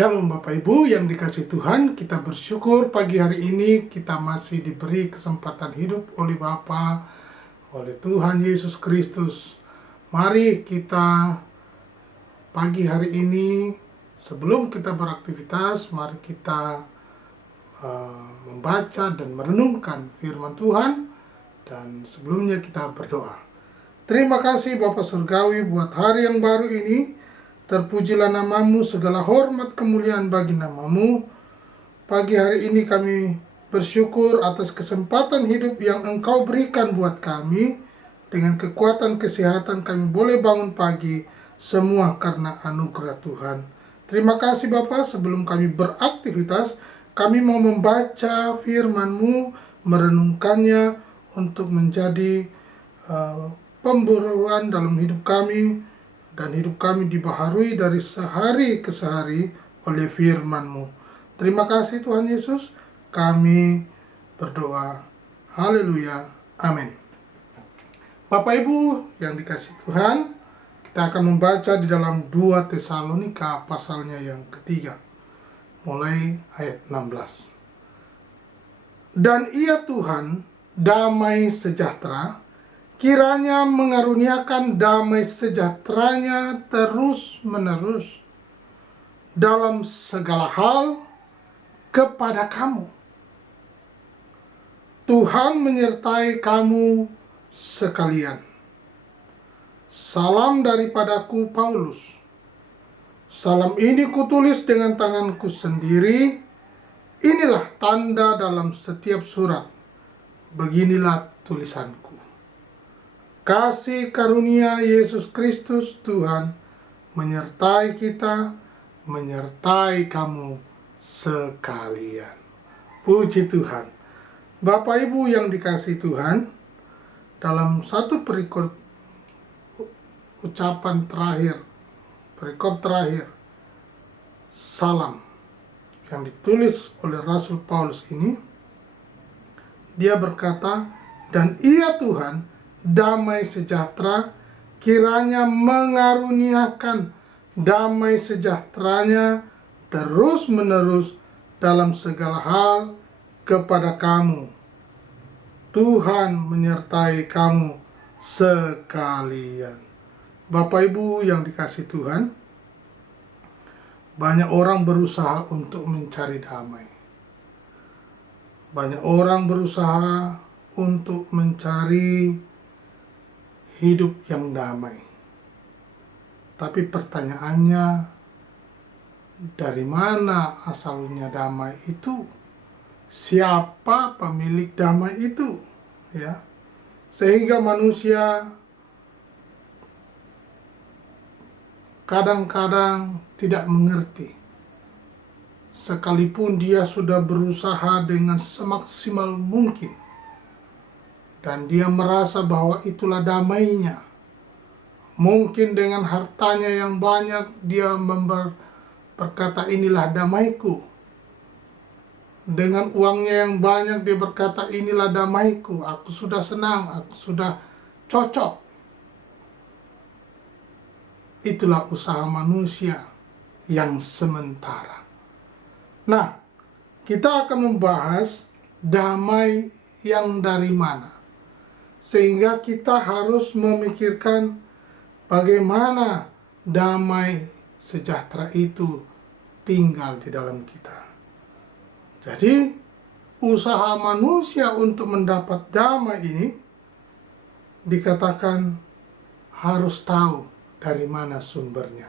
Shalom Bapak Ibu yang dikasihi Tuhan, kita bersyukur pagi hari ini kita masih diberi kesempatan hidup oleh Bapa, oleh Tuhan Yesus Kristus. Mari kita pagi hari ini, sebelum kita beraktivitas, mari kita membaca dan merenungkan firman Tuhan. Dan sebelumnya kita berdoa. Terima kasih Bapa Surgawi buat hari yang baru ini. Terpujilah namamu, segala hormat kemuliaan bagi namamu. Pagi hari ini kami bersyukur atas kesempatan hidup yang Engkau berikan buat kami. Dengan kekuatan kesehatan kami boleh bangun pagi, semua karena anugerah Tuhan. Terima kasih Bapa. Sebelum kami beraktivitas, kami mau membaca firman-Mu, merenungkannya untuk menjadi pemburuan dalam hidup kami. Dan hidup kami dibaharui dari sehari ke sehari oleh firman-Mu. Terima kasih Tuhan Yesus, kami berdoa. Haleluya, amin. Bapak Ibu yang dikasihi Tuhan, kita akan membaca di dalam 2 Tesalonika pasalnya yang ketiga, mulai ayat 16. Dan ia Tuhan, damai sejahtera, kiranya mengaruniakan damai sejahteranya terus-menerus dalam segala hal kepada kamu. Tuhan menyertai kamu sekalian. Salam daripadaku Paulus. Salam ini kutulis dengan tanganku sendiri. Inilah tanda dalam setiap surat. Beginilah tulisanku. Kasih karunia Yesus Kristus Tuhan menyertai kita, menyertai kamu sekalian. Puji Tuhan. Bapak Ibu yang dikasihi Tuhan, dalam satu perikop ucapan terakhir, perikop terakhir, salam yang ditulis oleh Rasul Paulus ini, dia berkata, dan ia Tuhan, damai sejahtera, kiranya mengaruniakan damai sejahteranya terus-menerus dalam segala hal kepada kamu. Tuhan menyertai kamu sekalian. Bapak Ibu yang dikasihi Tuhan, banyak orang berusaha untuk mencari damai. Banyak orang berusaha untuk mencari hidup yang damai. Tapi pertanyaannya, dari mana asalnya damai itu? Siapa pemilik damai itu? Ya. Sehingga manusia kadang-kadang tidak mengerti. Sekalipun dia sudah berusaha dengan semaksimal mungkin, dan dia merasa bahwa itulah damainya. Mungkin dengan hartanya yang banyak dia berkata inilah damaiku. Dengan uangnya yang banyak dia berkata inilah damaiku. Aku sudah senang, aku sudah cocok. Itulah usaha manusia yang sementara. Nah, kita akan membahas damai yang dari mana. Sehingga kita harus memikirkan bagaimana damai sejahtera itu tinggal di dalam kita. Jadi, usaha manusia untuk mendapat damai ini dikatakan harus tahu dari mana sumbernya.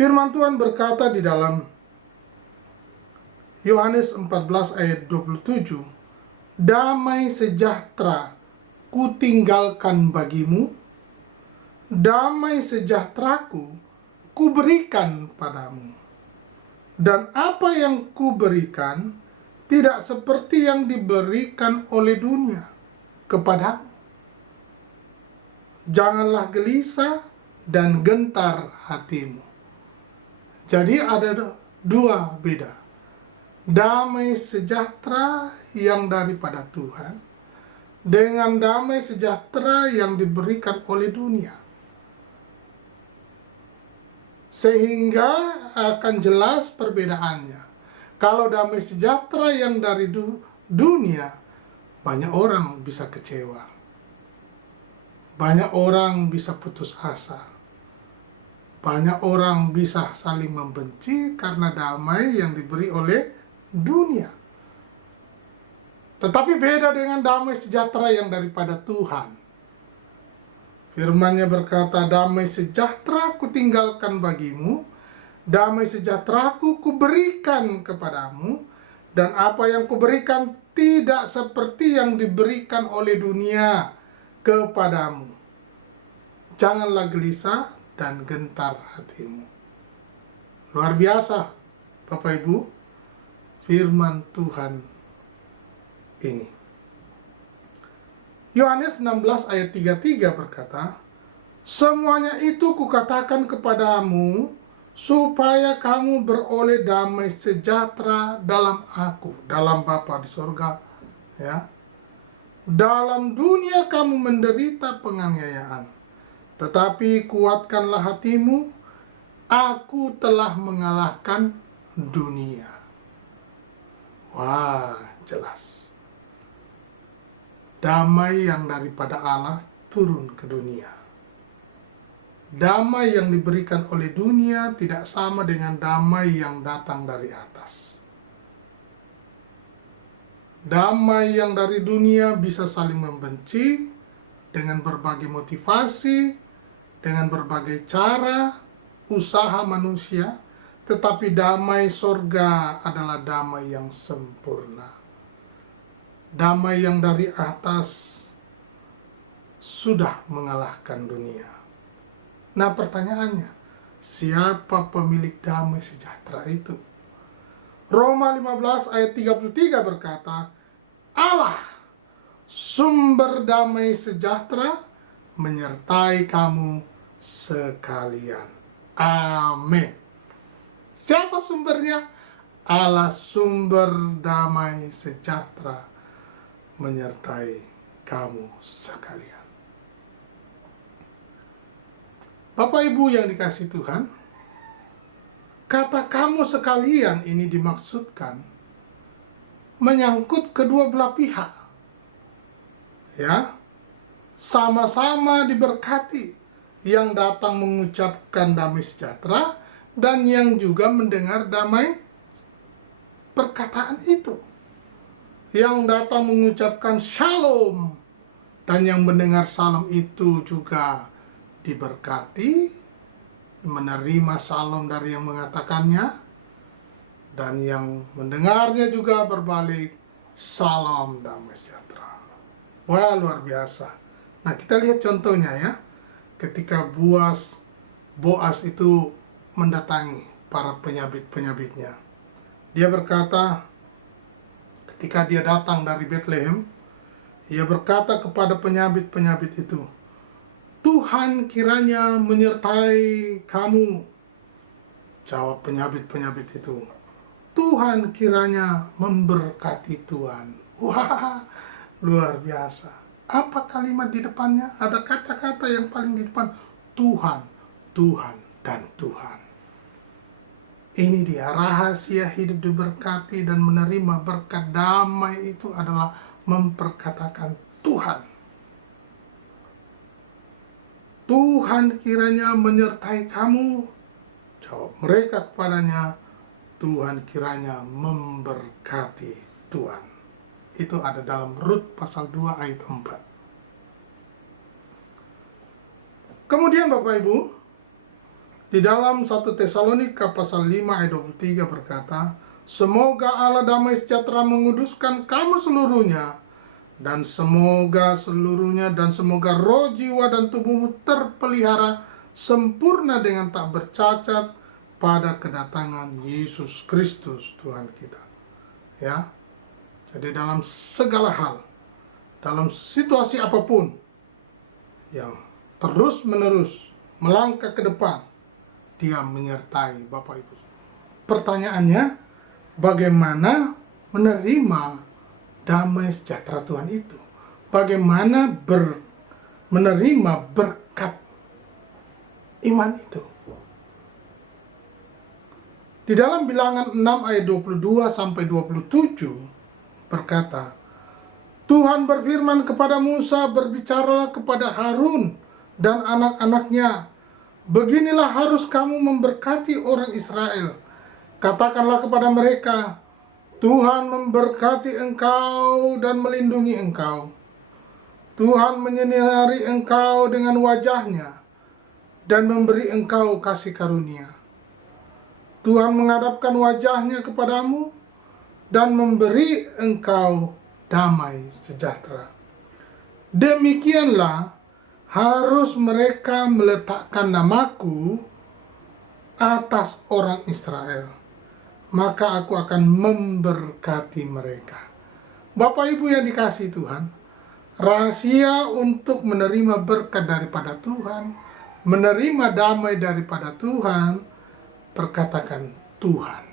Firman Tuhan berkata di dalam Yohanes 14 ayat 27, damai sejahtera kutinggalkan bagimu, damai sejahteraku kuberikan padamu. Dan apa yang kuberikan tidak seperti yang diberikan oleh dunia kepadamu. Janganlah gelisah dan gentar hatimu. Jadi ada dua beda. Damai sejahtera yang daripada Tuhan dengan damai sejahtera yang diberikan oleh dunia. sehingga akan jelas perbedaannya. Kalau damai sejahtera yang dari dunia, banyak orang bisa kecewa, banyak orang bisa putus asa, banyak orang bisa saling membenci karena damai yang diberi oleh dunia. Tetapi beda dengan damai sejahtera yang daripada Tuhan. Firman-Nya berkata, damai sejahtera kutinggalkan bagimu, damai sejahteraku kuberikan kepadamu, dan apa yang kuberikan tidak seperti yang diberikan oleh dunia kepadamu. Janganlah gelisah dan gentar hatimu. Luar biasa, Bapak Ibu, firman Tuhan ini. Yohanes 16 ayat 33 berkata, semuanya itu kukatakan kepadamu, supaya kamu beroleh damai sejahtera dalam aku, dalam Bapa di sorga. Ya. Dalam dunia kamu menderita penganiayaan, tetapi kuatkanlah hatimu, aku telah mengalahkan dunia. Wah, jelas. Damai yang daripada Allah turun ke dunia. Damai yang diberikan oleh dunia tidak sama dengan damai yang datang dari atas. Damai yang dari dunia bisa saling membenci dengan berbagai motivasi, dengan berbagai cara, usaha manusia, tetapi damai sorga adalah damai yang sempurna. Damai yang dari atas sudah mengalahkan dunia. Nah, pertanyaannya, siapa pemilik damai sejahtera itu? Roma 15 ayat 33 berkata, Allah, sumber damai sejahtera, menyertai kamu sekalian. Amin. Siapa sumbernya? Allah, sumber damai sejahtera, menyertai kamu sekalian. Bapak Ibu yang dikasihi Tuhan, kata kamu sekalian ini dimaksudkan menyangkut kedua belah pihak. Ya, sama-sama diberkati, yang datang mengucapkan damai sejahtera dan yang juga mendengar damai perkataan itu. Yang datang mengucapkan shalom dan yang mendengar salam itu juga diberkati, menerima salam dari yang mengatakannya, dan yang mendengarnya juga berbalik salam damai sejahtera. Wah, luar biasa. Nah, kita lihat contohnya ya. Ketika Boas itu mendatangi para penyabit-penyabitnya, dia berkata, ketika dia datang dari Bethlehem, ia berkata kepada penyabit-penyabit itu, Tuhan kiranya menyertai kamu. Jawab penyabit-penyabit itu, Tuhan kiranya memberkati Tuhan. Wah, luar biasa. Apa kalimat di depannya? Ada kata-kata yang paling di depan, Tuhan, Tuhan, dan Tuhan. Ini dia rahasia hidup diberkati dan menerima berkat damai itu adalah memperkatakan Tuhan. Tuhan kiranya menyertai kamu. Jawab mereka kepadanya, Tuhan kiranya memberkati Tuhan. Itu ada dalam Rut pasal 2 ayat 4. Kemudian Bapak Ibu, di dalam 1 Tesalonika pasal 5 ayat 23 berkata, semoga Allah damai sejahtera menguduskan kamu seluruhnya, dan semoga roh, jiwa, dan tubuhmu terpelihara sempurna dengan tak bercacat pada kedatangan Yesus Kristus Tuhan kita. Ya. Jadi dalam segala hal, dalam situasi apapun yang terus-menerus melangkah ke depan, Dia menyertai Bapak Ibu. Pertanyaannya, bagaimana menerima damai sejahtera Tuhan itu? Bagaimana menerima berkat iman itu? Di dalam Bilangan 6 ayat 22 sampai 27 berkata, Tuhan berfirman kepada Musa, "Berbicaralah kepada Harun dan anak-anaknya, beginilah harus kamu memberkati orang Israel. Katakanlah kepada mereka, Tuhan memberkati engkau dan melindungi engkau. Tuhan menyinari engkau dengan wajahnya dan memberi engkau kasih karunia. Tuhan menghadapkan wajahnya kepadamu dan memberi engkau damai sejahtera." Demikianlah harus mereka meletakkan namaku atas orang Israel, maka aku akan memberkati mereka. Bapak Ibu yang dikasihi Tuhan, rahasia untuk menerima berkat daripada Tuhan, menerima damai daripada Tuhan, perkatakan Tuhan.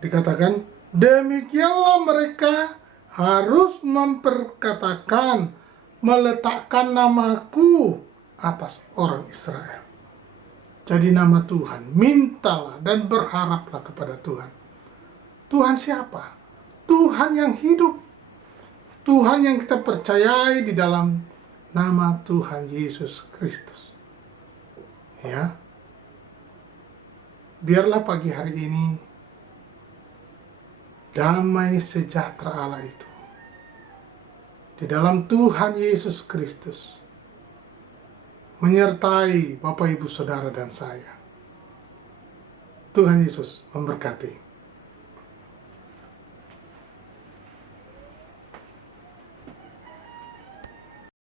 Dikatakan, demikianlah mereka harus memperkatakan, meletakkan namaku atas orang Israel. Jadi nama Tuhan, mintalah dan berharaplah kepada Tuhan. Tuhan siapa? Tuhan yang hidup. Tuhan yang kita percayai di dalam nama Tuhan Yesus Kristus. Ya. Biarlah pagi hari ini damai sejahtera Allah itu di dalam Tuhan Yesus Kristus menyertai Bapak Ibu Saudara dan saya. Tuhan Yesus memberkati.